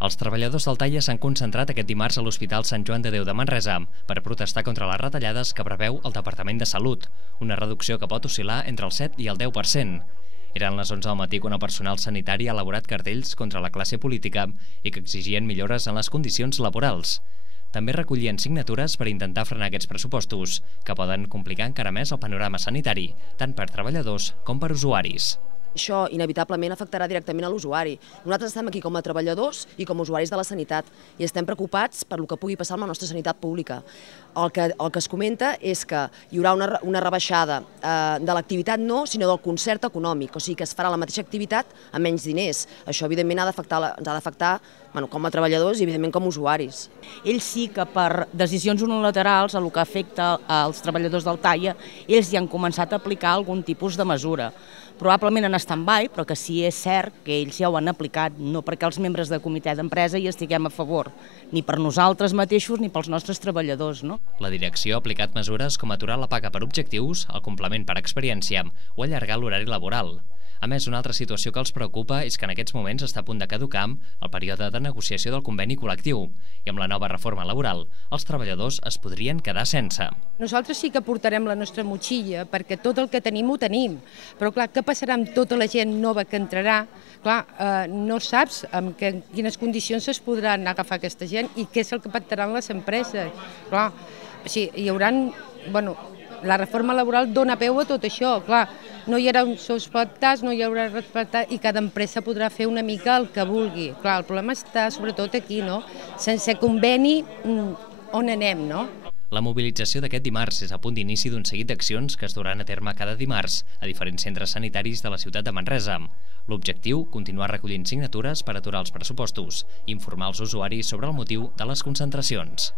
Els treballadors del Taia s'han concentrat aquest dimarts a l'Hospital Sant Joan de Déu de Manresa per protestar contra les retallades que preveu el Departament de Salut, una reducció que pot oscil·lar entre el 7 i el 10%. Eren les 11 del matí quan el personal sanitari ha elaborat cartells contra la classe política i que exigien millores en les condicions laborals. També recollien signatures per intentar frenar aquests pressupostos, que poden complicar encara més el panorama sanitari, tant per treballadors com per usuaris. Això inevitablement afectarà directament a l'usuari. Nosaltres estem aquí com a treballadors i com a usuaris de la sanitat i estem preocupats per el que pugui passar amb la nostra sanitat pública. El que es comenta és que hi haurà una rebaixada de l'activitat no, sinó del concert econòmic, o sigui que es farà la mateixa activitat amb menys diners. Això evidentment ens ha d'afectar com a treballadors i evidentment com a usuaris. Ells sí que per decisions unilaterals, el que afecta als treballadors del Taia, ells ja han començat a aplicar algun tipus de mesura. Probablement en stand-by, però que sí és cert que ells ja ho han aplicat, no perquè els membres del comitè d'empresa hi estiguem a favor, ni per nosaltres mateixos ni pels nostres treballadors. La direcció ha aplicat mesures com aturar la paga per objectius, el complement per experiència o allargar l'horari laboral. A més, una altra situació que els preocupa és que en aquests moments està a punt de caducar el període de negociació del conveni col·lectiu i amb la nova reforma laboral els treballadors es podrien quedar sense. Nosaltres sí que portarem la nostra motxilla perquè tot el que tenim ho tenim, però clar, què passarà amb tota la gent nova que entrarà? Clar, no saps en quines condicions es podran agafar aquesta gent i què és el que pactaran les empreses. Clar, sí, hi haurà, la reforma laboral dona peu a tot això, clar, no hi haurà uns sous pactats, no hi haurà respectat i cada empresa podrà fer una mica el que vulgui. Clar, el problema està sobretot aquí, sense conveni, on anem, La mobilització d'aquest dimarts és a punt d'inici d'un seguit d'accions que es duran a terme cada dimarts a diferents centres sanitaris de la ciutat de Manresa. L'objectiu, continuar recollint signatures per aturar els pressupostos i informar els usuaris sobre el motiu de les concentracions.